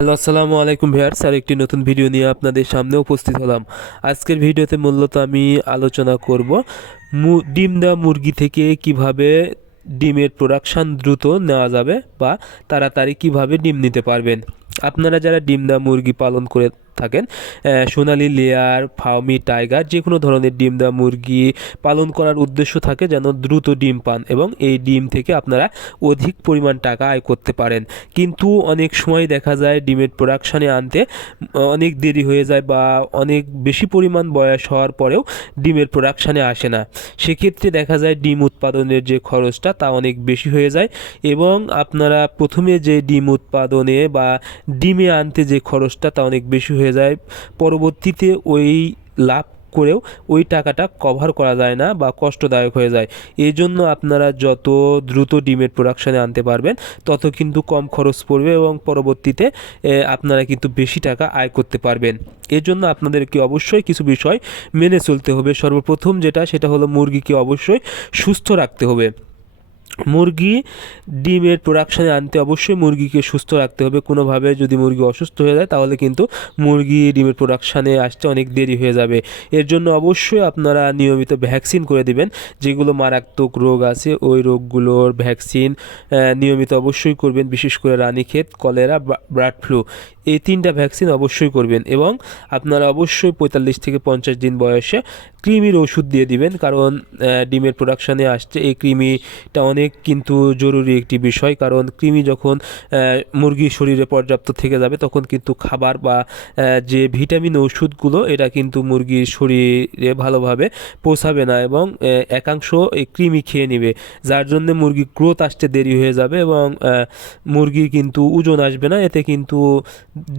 Hello, আসসালামু আলাইকুম viewers. আর একটি নতুন ভিডিও নিয়ে আপনাদের সামনে উপস্থিত হলাম। আজকের ভিডিওতে মূলত আমি আলোচনা করব ডিম দেওয়া মুরগি থেকে কিভাবে ডিমের প্রোডাকশান দ্রুত নেওয়া যাবে বা তাড়াতাড়ি কিভাবে ডিম নিতে পারবেন। আপনারা যারা ডিম দেওয়া মুরগি পালন করে থাকেন, সোনালি লেয়ার, ফার্মি, টাইগার, যে কোনো ধরনের ডিম দেওয়া মুরগি পালন করার উদ্দেশ্য থাকে যেন দ্রুত ডিম পান এবং এই ডিম থেকে আপনারা অধিক পরিমাণ টাকা আয় করতে পারেন। কিন্তু অনেক সময় দেখা যায় ডিমের প্রোডাকশানে আনতে অনেক দেরি হয়ে যায় বা অনেক বেশি পরিমাণ বয়স হওয়ার পরেও ডিমের প্রোডাকশানে আসে না। সেক্ষেত্রে দেখা যায় ডিম উৎপাদনের যে খরচটা তা অনেক বেশি হয়ে যায় এবং আপনারা প্রথমে যে ডিম উৎপাদনে বা ডিমে আনতে যে খরচটা তা অনেক বেশি হয়ে যায়, পরবর্তীতে ওই লাভ করেও ওই টাকাটা কভার করা যায় না বা কষ্টদায়ক হয়ে যায়। এই জন্য আপনারা যত দ্রুত ডিমের প্রোডাকশানে আনতে পারবেন তত কিন্তু কম খরচ পড়বে এবং পরবর্তীতে আপনারা কিন্তু বেশি টাকা আয় করতে পারবেন। এর জন্য আপনাদেরকে অবশ্যই কিছু বিষয় মেনে চলতে হবে। সর্বপ্রথম সেটা হলো মুরগিকে অবশ্যই সুস্থ রাখতে হবে। মুরগি ডিমের প্রোডাকশানে আনতে অবশ্যই মুরগিকে সুস্থ রাখতে হবে। কোনোভাবে যদি মুরগি অসুস্থ হয়ে যায় তাহলে কিন্তু মুরগি ডিমের প্রোডাকশানে আসতে অনেক দেরি হয়ে যাবে। এর জন্য অবশ্যই আপনারা নিয়মিত ভ্যাকসিন করে দিবেন। যেগুলো মারাত্মক রোগ আছে ওই রোগগুলোর ভ্যাকসিন নিয়মিত অবশ্যই করবেন। বিশেষ করে রানীক্ষেত, কলেরা, বার্ড ফ্লু, এই 3টা ভ্যাকসিন অবশ্যই করবেন এবং আপনারা অবশ্যই 45 থেকে 50 দিন বয়সে কৃমির ওষুধ দিয়ে দিবেন। কারণ ডিমের প্রোডাকশানে আসছে এই কৃমিটা অনেক কিন্তু জরুরি একটি বিষয়। কারণ কৃমি যখন মুরগির শরীরে পর্যাপ্ত থেকে যাবে তখন কিন্তু খাবার বা যে ভিটামিন ওষুধগুলো এটা কিন্তু মুরগির শরীরে ভালোভাবে পৌঁছাবে না এবং একাংশ এই কৃমি খেয়ে নেবে, যার জন্য মুরগির গ্রোথ আসতে দেরি হয়ে যাবে এবং মুরগির কিন্তু ওজন আসবে না। এতে কিন্তু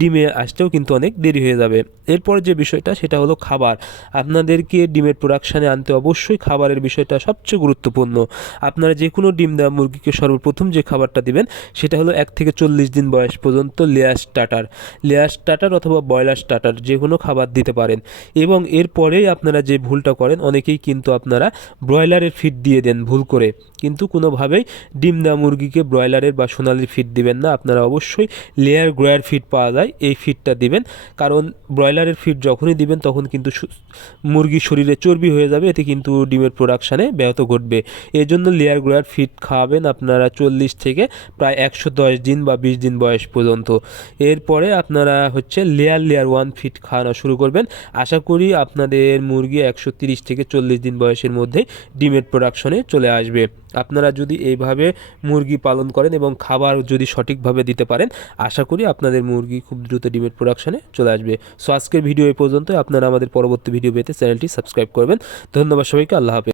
ডিমে আসতেও কিন্তু অনেক দেরি হয়ে যাবে। এরপর যে বিষয়টা সেটা হলো খাবার। আপনাদেরকে ডিমের প্রোডাকশানে আনতে অবশ্যই খাবারের বিষয়টা সবচেয়ে গুরুত্বপূর্ণ। আপনারা যে কোনো ডিম দেওয়া মুরগিকে সর্বপ্রথম যে খাবারটা দিবেন সেটা হলো 1 থেকে 40 দিন বয়স পর্যন্ত লেয়ার স্টার্টার অথবা ব্রয়লার স্টার্টার যে কোনো খাবার দিতে পারেন। এবং এরপরেই আপনারা যে ভুলটা করেন, অনেকেই কিন্তু আপনারা ব্রয়লারের ফিড দিয়ে দেন ভুল করে। কিন্তু কোনোভাবেই ডিম দেওয়া মুরগিকে ব্রয়লারের বা সোনালির ফিড দিবেন না। আপনারা অবশ্যই লেয়ার গ্রয়ার ফিড পাওয়া যায় এই ফিডটা দিবেন। কারণ ব্রয়লারের ফিড যখনই দিবেন তখন কিন্তু মুরগির শরীরে চর্বি হয়ে যাবে, এতে কিন্তু ডিমের প্রোডাকশানে ব্যাহত ঘটবে। এই জন্য লেয়ার গ্রয়ার ফিড খাওয়াবেন আপনারা 40 থেকে প্রায় 110 দিন বা 20 দিন বয়স পর্যন্ত। এরপরে আপনারা লেয়ার 1 ফিড খাওয়ানো শুরু করবেন। আশা করি আপনাদের মুরগি 130 থেকে 40 দিন বয়সের মধ্যে ডিমের প্রোডাকশনে চলে আসবে। আপনারা যদি এইভাবে মুরগি পালন করেন এবং খাবার যদি সঠিকভাবে দিতে পারেন, আশা করি আপনাদের মুরগি খুব দ্রুত ডিমের প্রোডাকশনে চলে আসবে। সো আজকের ভিডিও এই পর্যন্ত। আপনারা আমাদের পরবর্তী ভিডিও পেতে চ্যানেলটি সাবস্ক্রাইব করবেন। ধন্যবাদ সবাইকে। আল্লাহ হাফেজ।